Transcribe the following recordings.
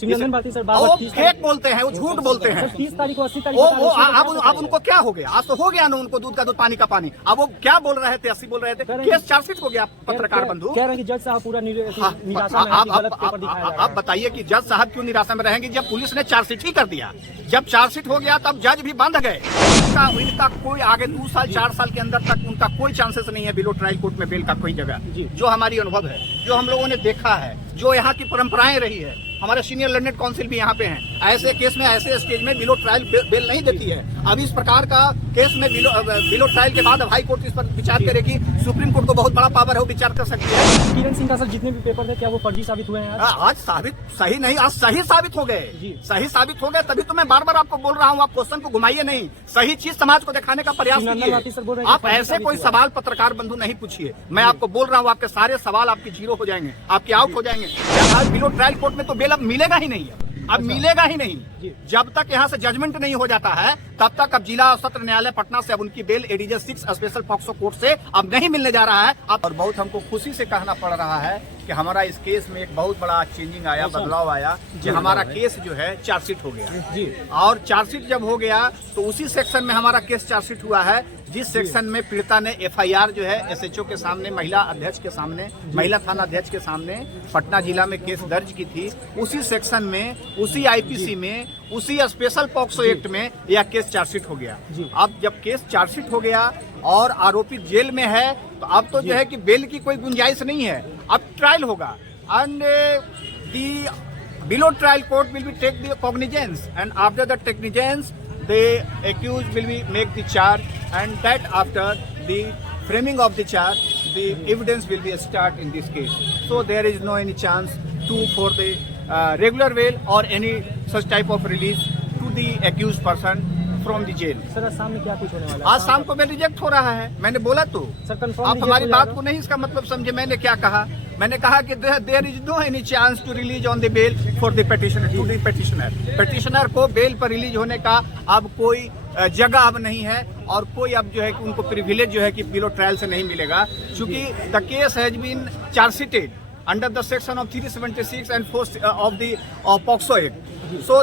सिमरन Bharti sir वो fake बोलते हैं, वो झूठ बोलते हैं। 30 तारीख को 80 तारीख वो अब उनको क्या हो गया? आज तो हो गया ना उनको दूध का दूध पानी का पानी। अब वो क्या बोल रहे थे? 80 बोल रहे थे, केस चार्जशीट हो गया। पत्रकार बंधु कह रहे हैं कि जज साहब पूरा निराशा में हैं कि गलत पेपर दिखाया जा रहा है। आप बताइए कि जज साहब क्यों निराशा में रहेंगे जब पुलिस ने चार्जशीट ही कर दिया। जब चार्जशीट हो गया तब जज भी बंद गए। इनका कोई आगे 2 साल 4 साल के अंदर तक उनका कोई चांसेस नहीं है बिलो ट्रायल कोर्ट में बेल का कोई जगह। जो हमारी अनुभव है, जो हम लोगों ने देखा है, जो यहाँ की परंपराएं रही है, हमारे सीनियर लर्नेड काउंसिल भी यहाँ पे हैं। ऐसे केस में ऐसे स्टेज में बिलो ट्रायल बेल नहीं देती है। अब इस प्रकार का केस में बिलो ट्रायल के बाद हाई कोर्ट इस पर विचार करेगी। सुप्रीम कोर्ट को बहुत बड़ा पावर है, वो विचार कर सकती है। किरण सिंह का सर जितने भी पेपर थे क्या वो फर्जी साबित हुए हैं? आज साबित सही नहीं, आज सही साबित हो गए। सही साबित हो गए, तभी तो मैं बार बार आपको बोल रहा हूँ, आप क्वेश्चन को घुमाइए नहीं, सही चीज समाज को दिखाने का प्रयास कीजिए। आप ऐसे कोई सवाल पत्रकार बंधु नहीं पूछिए। मैं आपको बोल रहा हूँ, आपके सारे सवाल आपके जीरो हो जाएंगे, आपके आउट हो जाएंगे। बिलो ट्रायल कोर्ट में तो बेल अब मिलेगा ही नहीं, अब मिलेगा ही नहीं। जब तक यहाँ से जजमेंट नहीं हो जाता है तब तक अब जिला और सत्र न्यायालय पटना से अब उनकी bail ADJ 6 special POCSO court से अब नहीं मिलने जा रहा है। और बहुत हमको खुशी से कहना पड़ रहा है कि हमारा इस केस में एक बहुत बड़ा चेंजिंग आया, बदलाव आया कि हमारा केस जो है चार्जशीट हो गया। और चार्जशीट जब हो गया तो उसी सेक्शन में हमारा केस चार्जशीट हुआ है जिस सेक्शन में पीड़िता ने एफआईआर जो है एसएचओ के सामने, महिला अध्यक्ष के सामने, महिला थाना अध्यक्ष के सामने पटना जिला में केस दर्ज की थी। उसी सेक्शन में, उसी आईपीसी में, उसी स्पेशल पॉक्सो एक्ट में यह केस चार्जशीट हो गया। अब जब केस चार्जशीट हो गया और आरोपी जेल में है तो अब तो जो है कि बेल की कोई गुंजाइश नहीं है, अब ट्रायल होगा। And the below trial court will be take the cognizance and after the cognizance the accused will be make the charge, and that after the framing of the charge the evidence will be start in this case. So there is no any chance for the regular bail or any such type of release to the accused person from the jail. Sir आज शाम में क्या कुछ होने वाला है? आज शाम को बेल रिजेक्ट हो रहा है, मैंने बोला तो। सर कंफर्म आप हमारी बात को नहीं इसका मतलब समझे। मैंने क्या कहा? मैंने कहा कि there is no any chance to release on the bail for the petitioner, to the petitioner. Petitioner को बेल पर रिलीज होने का अब कोई जगह अब नहीं है और कोई अब जो है कि उनको प्रिविलेज जो है कि बिलो ट्रायल से नहीं मिलेगा, क्योंकि the case has been chargesheeted under the section of 376 and 4 of the POCSO Act. So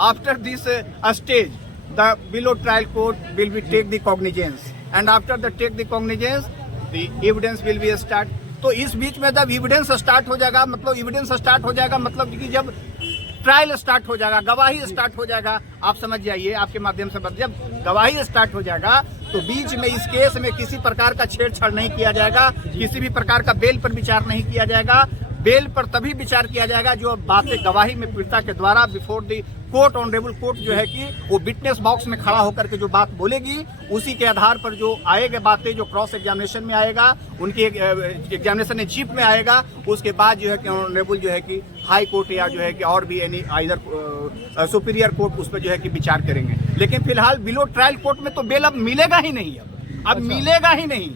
after this stage, the below trial court will be take the cognizance, and after the take the cognizance, the evidence will be start. तो इस बीच में जब evidence start हो जाएगा, मतलब evidence start हो जाएगा मतलब कि जब ट्रायल स्टार्ट हो जाएगा, गवाही स्टार्ट हो जाएगा, आप समझ जाइए आपके माध्यम से। जब गवाही स्टार्ट हो जाएगा तो बीच में इस केस में किसी प्रकार का छेड़छाड़ नहीं किया जाएगा, किसी भी प्रकार का बेल पर विचार नहीं किया जाएगा। बेल पर तभी विचार किया जाएगा जो बातें गवाही में पीड़िता के द्वारा before the court, honourable court जो है कि वो विटनेस बॉक्स में खड़ा होकर के जो बात बोलेगी उसी के आधार पर जो आएगा बातें, जो क्रॉस एग्जामिनेशन में आएगा, उनकी एग्जामिनेशन इन चीफ में आएगा, उसके बाद जो है कि ऑनरेबल जो है कि हाई कोर्ट या जो है कि और भी एनी आइदर सुपीरियर कोर्ट उस पर जो है कि विचार करेंगे। लेकिन फिलहाल बिलो ट्रायल कोर्ट में तो बेल अब मिलेगा ही नहीं, अब मिलेगा ही नहीं।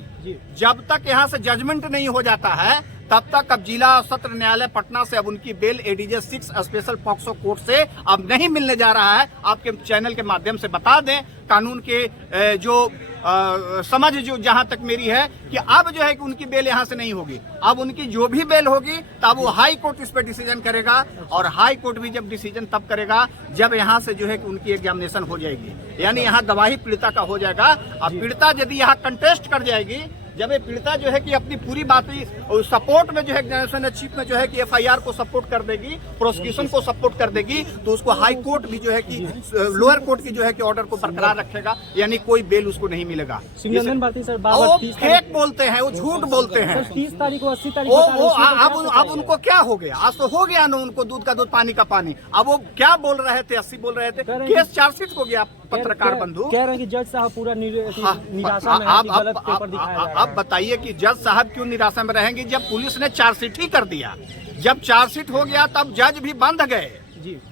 जब तक यहाँ से जजमेंट नहीं हो जाता है तब तक अब जिला सत्र न्यायालय पटना से अब उनकी bail ADJ 6 special POCSO court से अब नहीं मिलने जा रहा है। आपके चैनल के माध्यम से बता दें, कानून के जो समझ जो जहां तक मेरी है कि अब जो है कि उनकी बेल यहां से नहीं होगी। अब उनकी जो भी बेल होगी तब वो हाई कोर्ट इस पर डिसीजन करेगा, और हाई कोर्ट भी जब डिसीजन तब करेगा जब यहां से जो है कि उनकी एग्जामिनेशन हो जाएगी, यानी यहां गवाही पीड़िता का हो जाएगा। अब पीड़िता यदि यहाँ कंटेस्ट कर जाएगी, जब ये पीड़िता जो है कि अपनी पूरी बातें सपोर्ट में जो है एग्जामिनेशन चीफ में जो है कि एफआईआर को सपोर्ट कर देगी, प्रोसिक्यूशन को सपोर्ट कर देगी, तो उसको हाई कोर्ट भी जो है कि लोअर कोर्ट की जो है कि ऑर्डर को बरकरार रखेगा, यानी कोई बेल उसको नहीं मिलेगा। सिमरन भारती सर वो फेक बोलते हैं, वो झूठ बोलते हैं। 30 तारीख को 80 तारीख अब उनको क्या हो गया? आज तो हो गया ना उनको दूध का दूध पानी का पानी। अब वो क्या बोल रहे थे? 80 बोल रहे थे, केस चार्जशीट हो गया। पत्रकार बंधु कह रहे हैं कि जज साहब पूरा निराशा में हैं कि गलत पेपर दिखाया जा रहा है। आप बताइए कि जज साहब क्यों निराशा में रहेंगे जब पुलिस ने चार्जशीट ही कर दिया। जब चार्जशीट हो गया तब जज भी बंद गए।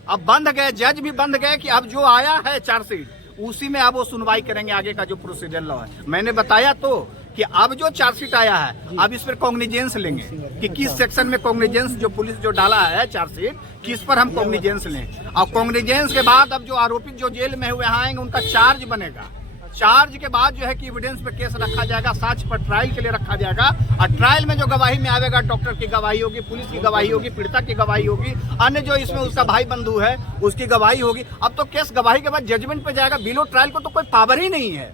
अब बंद गए, जज भी बंद गए कि अब जो आया है चार्जशीट उसी में अब वो सुनवाई करेंगे, आगे का जो प्रोसीजर लॉ है। मैंने बताया तो कि अब जो चार्जशीट आया है अब इस पर कॉग्निजेंस लेंगे कि किस सेक्शन में कॉग्निजेंस जो पुलिस जो डाला है चार्जशीट, किस पर हम कॉग्निजेंस लें। और कॉग्निजेंस के बाद अब जो आरोपित जो जेल में हुए आएंगे उनका चार्ज बनेगा। चार्ज के बाद जो है कि एविडेंस पे केस रखा जाएगा, साक्ष्य पर ट्रायल के लिए रखा जाएगा, और ट्रायल में जो गवाही में आवेगा, डॉक्टर की गवाही होगी, पुलिस की गवाही होगी, पीड़िता की गवाही होगी, अन्य जो इसमें उसका भाई बंधु है उसकी गवाही होगी। अब तो केस गवाही के बाद जजमेंट पे जाएगा, बिलो ट्रायल को तो कोई पावर ही नहीं है।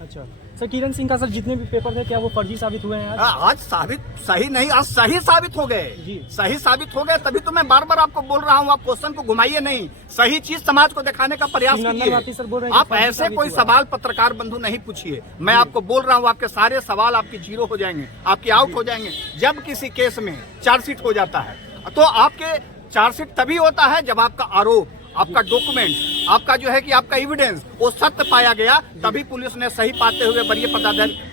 अच्छा सर, किरण सिंह का सर जितने भी पेपर थे क्या वो फर्जी साबित हुए हैं आज? आज साबित सही नहीं, आज सही साबित हो गए जी। सही साबित हो गए, तभी तो मैं बार बार आपको बोल रहा हूँ, आप क्वेश्चन को घुमाइए नहीं, सही चीज समाज को दिखाने का प्रयास कीजिए। सर बोल रहे हैं आप ऐसे कोई सवाल पत्रकार बंधु नहीं पूछिए, मैं आपको बोल रहा हूँ, आपके सारे सवाल आपकी जीरो हो जाएंगे, आपके आउट हो जाएंगे। जब किसी केस में चार्जशीट हो जाता है तो आपके चार्जशीट तभी होता है जब आपका आरोप, आपका डॉक्यूमेंट, आपका जो है कि आपका एविडेंस वो सत्य पाया गया, तभी पुलिस ने सही पाते हुए वरीय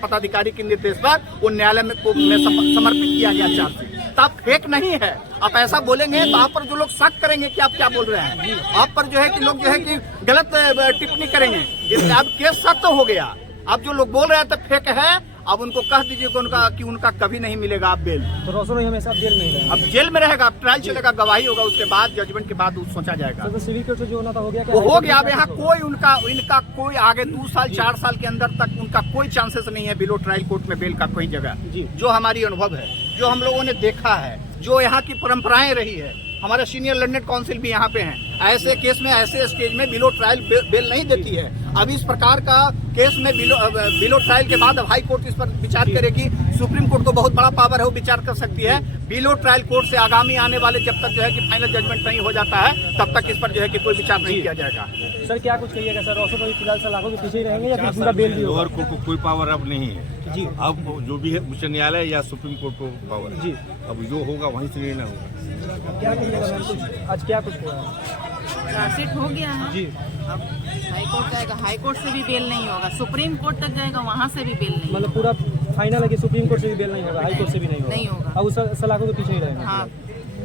पदाधिकारी के निर्देश पर वो न्यायालय में समर्पित किया गया चार्जशीट। तब फेक नहीं है। आप ऐसा बोलेंगे तो आप पर जो लोग शक करेंगे कि आप क्या बोल रहे हैं, आप पर जो है कि लोग जो है कि गलत टिप्पणी करेंगे, इसलिए अब केस सत्य हो गया। अब जो लोग बोल रहे थे फेक है, अब उनको कह दीजिए कि उनका कभी नहीं मिलेगा आप बेल। तो रोशन हमेशा जेल में रहेगा? अब जेल में रहेगा, अब ट्रायल चलेगा, गवाही होगा, उसके बाद जजमेंट के बाद सोचा जाएगा। तो सिविल कोर्ट से जो होना था हो गया? वो हो गया। अब यहाँ कोई इनका कोई आगे 2 साल 4 साल के अंदर तक उनका कोई चांसेस नहीं है बिलो ट्रायल कोर्ट में बेल का कोई जगह। जो हमारी अनुभव है, जो हम लोगों ने देखा है, जो यहाँ की परंपराएं रही है, हमारे सीनियर लर्नेड काउंसिल भी यहाँ पे हैं, ऐसे केस में ऐसे स्टेज में बिलो ट्रायल बेल नहीं देती है। अब इस प्रकार का केस में बिलो ट्रायल के बाद अब हाई कोर्ट इस पर विचार करेगी। सुप्रीम कोर्ट को बहुत बड़ा पावर है, वो विचार कर सकती है। बिलो ट्रायल कोर्ट से आगामी आने वाले जब तक जो है कि फाइनल जजमेंट नहीं हो जाता है, तब तक इस पर जो है कि कोई विचार नहीं किया जाएगा। सर क्या कुछ कहिएगा सर, रोशन भाई फिलहाल सलाखों के पीछे ही रहेंगे या फिर पूरा बेल भी होगा? लोअर कोर्ट को कोई पावर अब नहीं है जी। अब जो भी है उच्च न्यायालय या सुप्रीम कोर्ट को पावर है जी। अब जो होगा वहीं से निर्णय होगा। क्या कहिएगा मैम, कुछ आज क्या कुछ हुआ है? चार्जशीट हो गया है जी। अब हाई कोर्ट जाएगा, हाई कोर्ट से भी बेल नहीं होगा, सुप्रीम कोर्ट तक जाएगा, वहाँ से भी बेल नहीं मतलब पूरा फाइनल है कि सुप्रीम कोर्ट से भी बेल नहीं होगा, हाई कोर्ट से भी नहीं होगा? नहीं होगा। अब उस सलाखों के पीछे ही रहेंगे? हाँ।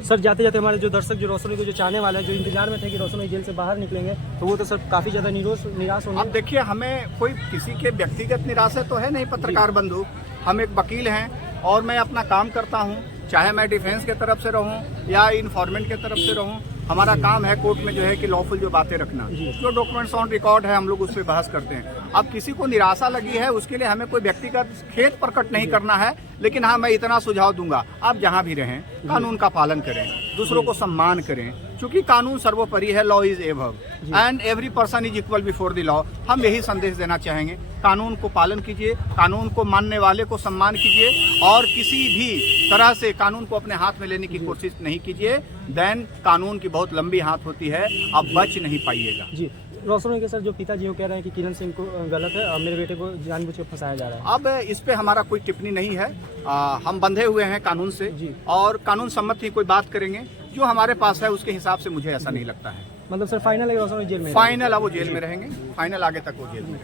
सर जाते जाते हमारे जो दर्शक, जो रोशन को जो चाहने वाले हैं, जो इंतजार में थे कि रोशन भाई जेल से बाहर निकलेंगे, तो वो तो सर काफी ज्यादा निराश होंगे। अब देखिए, हमें कोई किसी के व्यक्तिगत निराशा तो है नहीं पत्रकार बंधु। हम एक वकील हैं और मैं अपना काम करता हूँ, चाहे मैं डिफेंस के तरफ से रहूँ या इन्फॉर्मेंट के तरफ से रहूँ। हमारा काम है कोर्ट में जो है कि लॉफुल जो बातें रखना, जो डॉक्यूमेंट्स ऑन रिकॉर्ड है हम लोग उस पर बहस करते हैं। अब किसी को निराशा लगी है, उसके लिए हमें कोई व्यक्तिगत खेद प्रकट नहीं करना है, लेकिन हाँ मैं इतना सुझाव दूंगा, आप जहाँ भी रहें कानून का पालन करें, दूसरों को सम्मान करें, क्योंकि कानून सर्वोपरि है। Law is above and every person is equal before the law. हम यही संदेश देना चाहेंगे, कानून को पालन कीजिए, कानून को मानने वाले को सम्मान कीजिए, और किसी भी तरह से कानून को अपने हाथ में लेने की कोशिश नहीं कीजिए। देन कानून की बहुत लंबी हाथ होती है, आप बच नहीं पाइएगा। जी। रोशन के सर जो पिताजी वो कह रहे हैं कि किरण सिंह को गलत है और मेरे बेटे को जानबूझ के फंसाया जा रहा है। अब इस पे हमारा कोई टिप्पणी नहीं है। हम बंधे हुए हैं कानून से और कानून सम्मत ही कोई बात करेंगे। जो हमारे पास है उसके हिसाब से मुझे ऐसा नहीं लगता है। मतलब सर फाइनल है रोशन जेल में? फाइनल अब वो जेल में रहेंगे, फाइनल आगे तक वो जेल में।